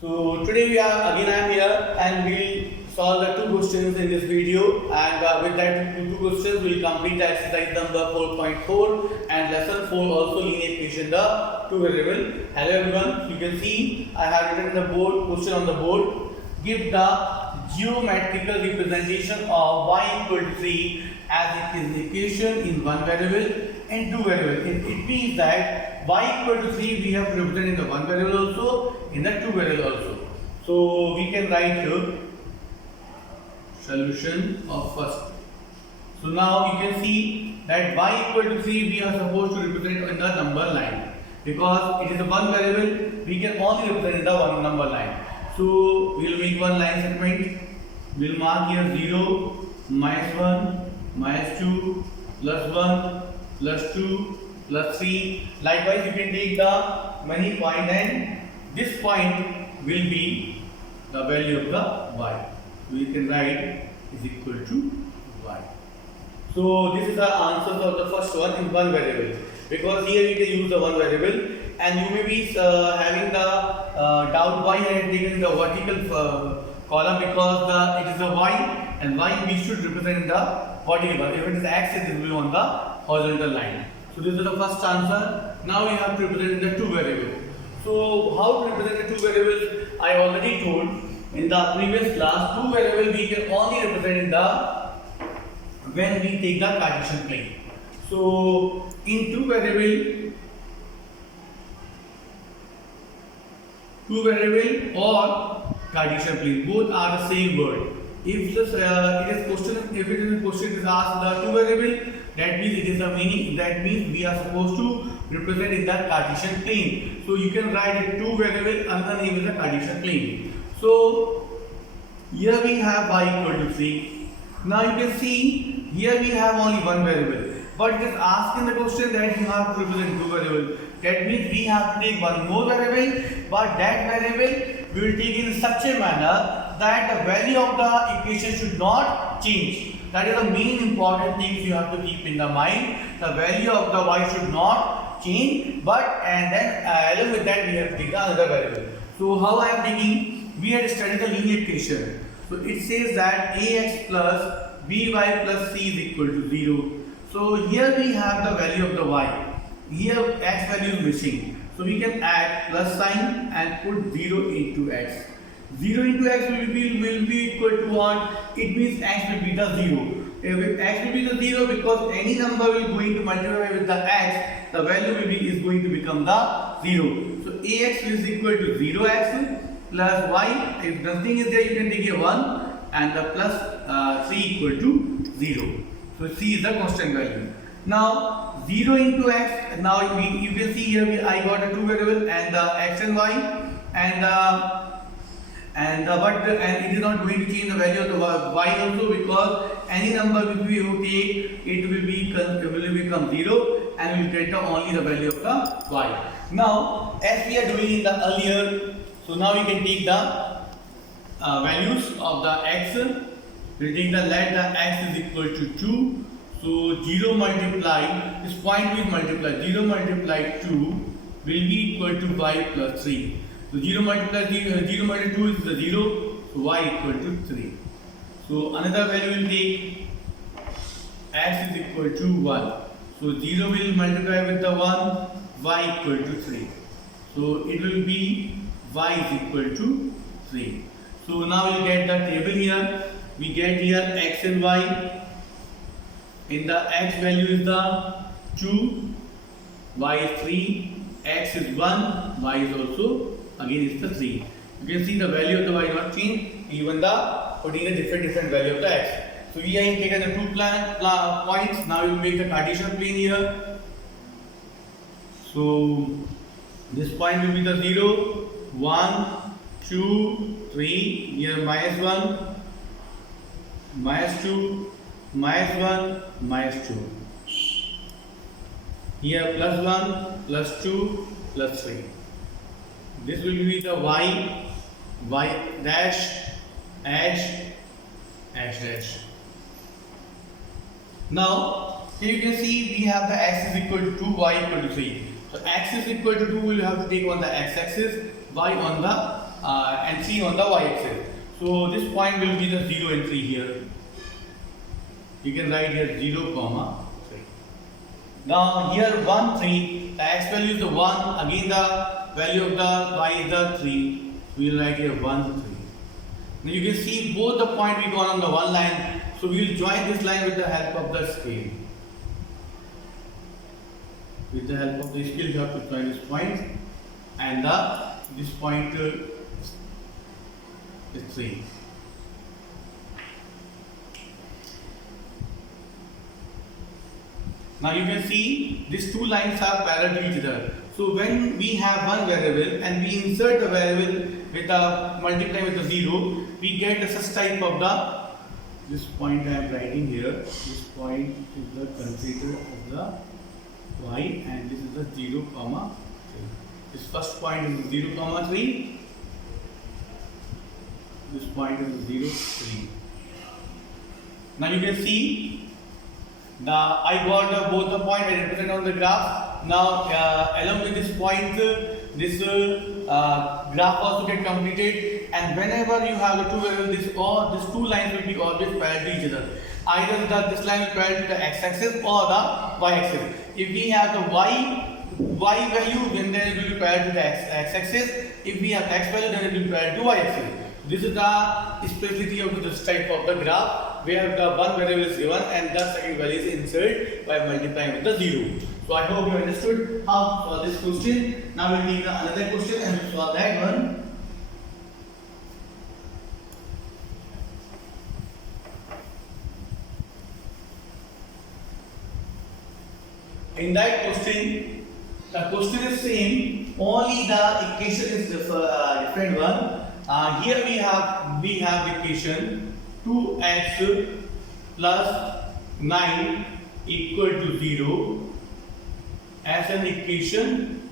So today we are again I am here and we'll solve the two questions in this video, and with that two questions we'll complete the exercise number 4.4 and lesson 4 also linear equation the two variable. Hello everyone, you can see I have written the board question on the board. Give the geometrical representation of y equal to 3 as it is the equation in one variable and two variable. It means that y equal to 3 we have to represent in the one variable also, in the two variable also. So we can write here solution of first. So now you can see that y equal to 3 we are supposed to represent in the number line, because it is a one variable we can only represent in the one number line. So we will make one line segment. We will mark here 0, -1, -2, +1, +2, +3. Likewise, you can take the many point, and this point will be the value of the y. So you can write is equal to y. So this is the answer for the first one in one variable, because here we can use the one variable, and you may be having the doubt why I have taken the vertical column, because it is a y, and y we should represent in the vertical one. If it is x, it will be on the horizontal line. So this is the first answer. Now we have to represent in the two variables. So how to represent the two variables? I already told in the previous class. Two variables we can only represent in the when we take the Cartesian plane. So in two variable or Cartesian plane, both are the same word. If it is a question is asked the two variable, that means it is the meaning. That means we are supposed to represent in the Cartesian plane. So you can write it two variable, another name is the Cartesian plane. So here we have y equal to 3. Now you can see here we have only one variable, but it is asked in the question that you have to represent two variables. That means we have to take one more variable, but that variable we will take in such a manner that the value of the equation should not change. That is the main important things you have to keep in the mind. The value of the y should not change, and then along with that we have to take another variable. So how I am taking? We had studied the linear equation. So it says that ax plus by plus c is equal to 0. So here we have the value of the y. Here x value is missing. So we can add plus sign and put 0 into x. 0 into x will be equal to 1. It means x will be the 0. If x will be the 0, because any number will going to multiply with the x, the value is going to become the 0. So ax is equal to 0x plus y. If nothing is there, you can take a 1, and the plus 3 equal to 0. So c is the constant value. Now 0 into x. Now you can see here I got a two variable, and the x and y, and it is not going to change the value of the y also, because any number which we take, it will become 0, and we will get only the value of the y. Now as we are doing in the earlier, so now we can take the values of the x. We will take let the x is equal to 2. So 0 multiply, this point will multiply, 0 multiply 2 will be equal to y plus 3. So 0 multiply 0 multiply 2 is the 0, so y equal to 3. So another value will take x is equal to 1. So 0 will multiply with the 1, y equal to 3. So it will be y is equal to 3. So now we will get the table here. We get here x and y. In the x value is the 2, y is 3, x is 1, y is also again is the 3. You can see the value of the y not changed, even the putting a different value of the x. So we have taken the two points. Now we will make the Cartesian plane here. So this point will be the 0, 1, 2, 3. Here -1, -2, -1, -2. Here +1, +2, +3. This will be the y dash, x dash. Now here you can see we have the x is equal to 2, y equal to 3. So x is equal to 2, we will have to take on the x-axis, y on the and 3 on the y-axis. So this point will be the 0 and 3 here. You can write here 0, comma 3. Now here 1, 3, the x value is the 1, again the value of the y is the 3. We will write here 1, 3. Now you can see both the point we got on the one line. So we will join this line with the help of the scale. With the help of the scale, you have to join this point, and this point is 3. Now you can see these two lines are parallel to each other. So when we have one variable and we insert the variable with the multiply with the 0, we get a such type of this point I am writing here. This point is the consider of the y, and this is the 0, comma 3. This first point is 0, comma 3. This point is 0, 3. Now you can see I got both the point I represent on the graph. Now along with this point, this graph also get completed, and whenever you have the two variables, these two lines will be always parallel to each other. Either this line will parallel to the x-axis or the y-axis. If we have the y value, then it will be parallel to the x-axis. If we have x value, then it will be parallel to y-axis. This is the speciality of this type of the graph, where the one variable is given and the second value is inserted by multiplying with the 0. So I hope you understood how to solve this question. Now we'll take another question and we'll solve that one. In that question, the question is same, only the equation is different one. Here we have the equation 2x plus 9 equal to 0 as an equation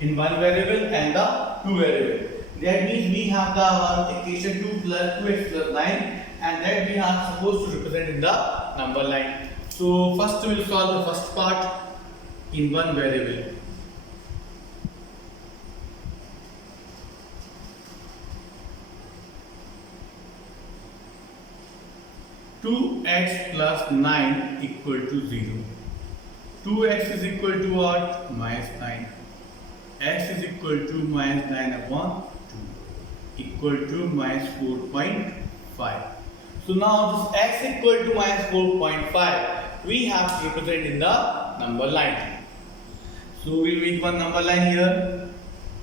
in one variable and the two variable. That means we have the one equation 2x plus 9, and that we are supposed to represent in the number line. So first we will solve the first part in one variable. Two x plus 9 equal to 0. 2x is equal to what? Minus 9. X is equal to minus 9 upon 2 equal to minus 4.5. So now this x equal to minus 4.5 we have to represent in the number line. So we will make one number line here.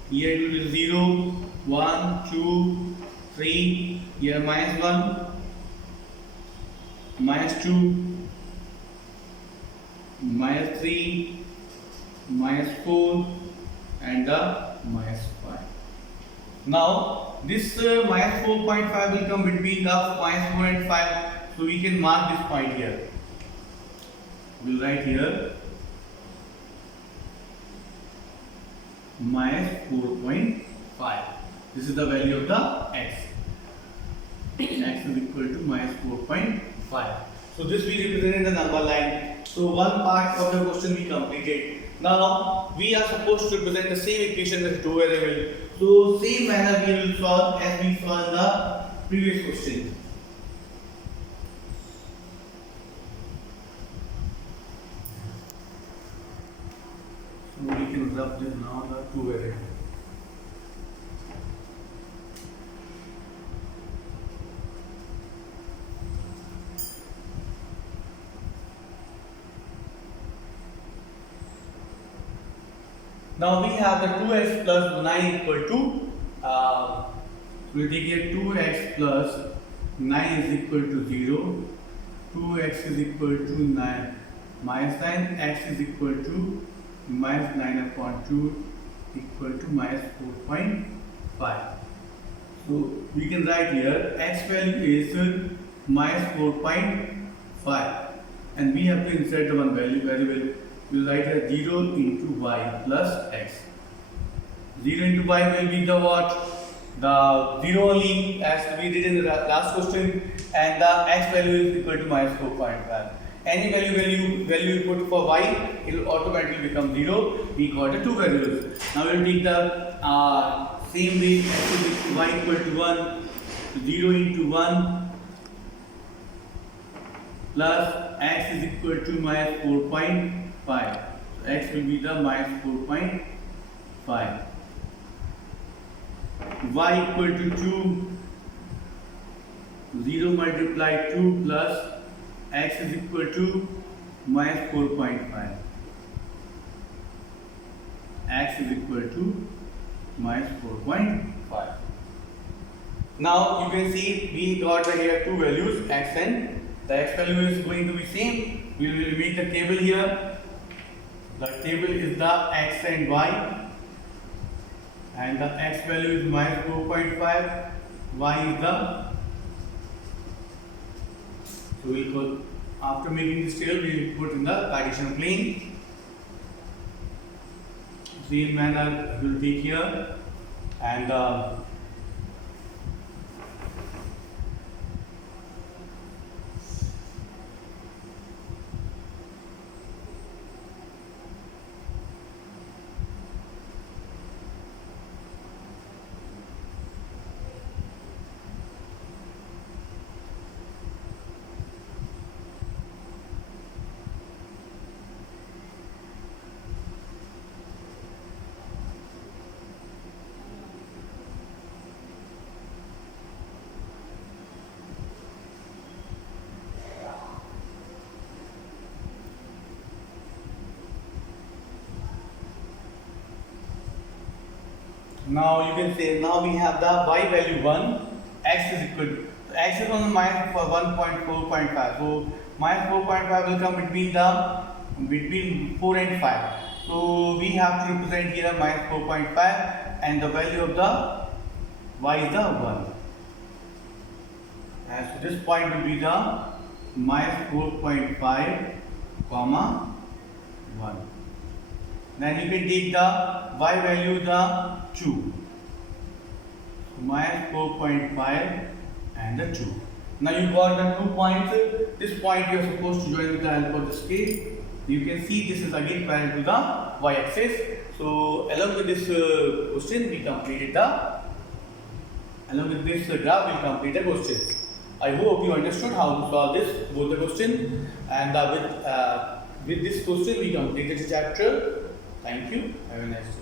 Here it will be 0, 1, 2, 3. Here minus 1. Minus 2, minus 3, minus 4, and minus 5. Now this minus 4.5 will come between the minus 4 and 5, so we can mark this point here. We will write here minus 4.5. This is the value of the x. X is equal to minus 4.5. So this we represent in the number line. So one part of the question we completed. Now we are supposed to represent the same equation with two variables. So same manner we will solve as we solved the previous question. So we can rub this now the two variables. Now we have the 2x plus 9 equal to, we will take here 2x plus 9 is equal to 0, 2x is equal to 9 minus 9, x is equal to minus 9 upon 2 equal to minus 4.5. So we can write here x value is minus 4.5, and we have to insert the one variable. We will write here 0 into y plus x. 0 into y will be the what? The 0 only, as we did in the last question, and the x value is equal to minus 4.5. Any value you put for y, it will automatically become 0. We got the two variables. Now we will take the same way x is equal y equal to 1, 0 into 1 plus x is equal to minus 4.5. So x will be the minus 4.5. Y equal to 2, 0 multiplied 2 plus x is equal to minus 4.5. X is equal to minus 4.5. Now you can see we got here two values, x and the x value is going to be same. We will make the table here. The table is the x and y, and the x value is minus 4.5, y is the, so we will go, after making this table we will put in the Cartesian plane. Same manner we will take here, and now you can say, now we have the y value 1, x is equal to, x is on the minus 1.4.5, so minus 4.5 will come between 4 and 5. So we have to represent here minus 4.5 and the value of the y is the 1. And so this point will be the minus 4.5 comma 1. Then you can take the y value the 2. So minus 4.5 and the 2. Now you got the 2 points. This point you are supposed to join with the help of the scale. You can see this is again parallel to the y-axis. So along with this question we completed the, along with this graph we complete the question. I hope you understood how to solve this both the question, and with this question we completed the chapter. Thank you. Have a nice day.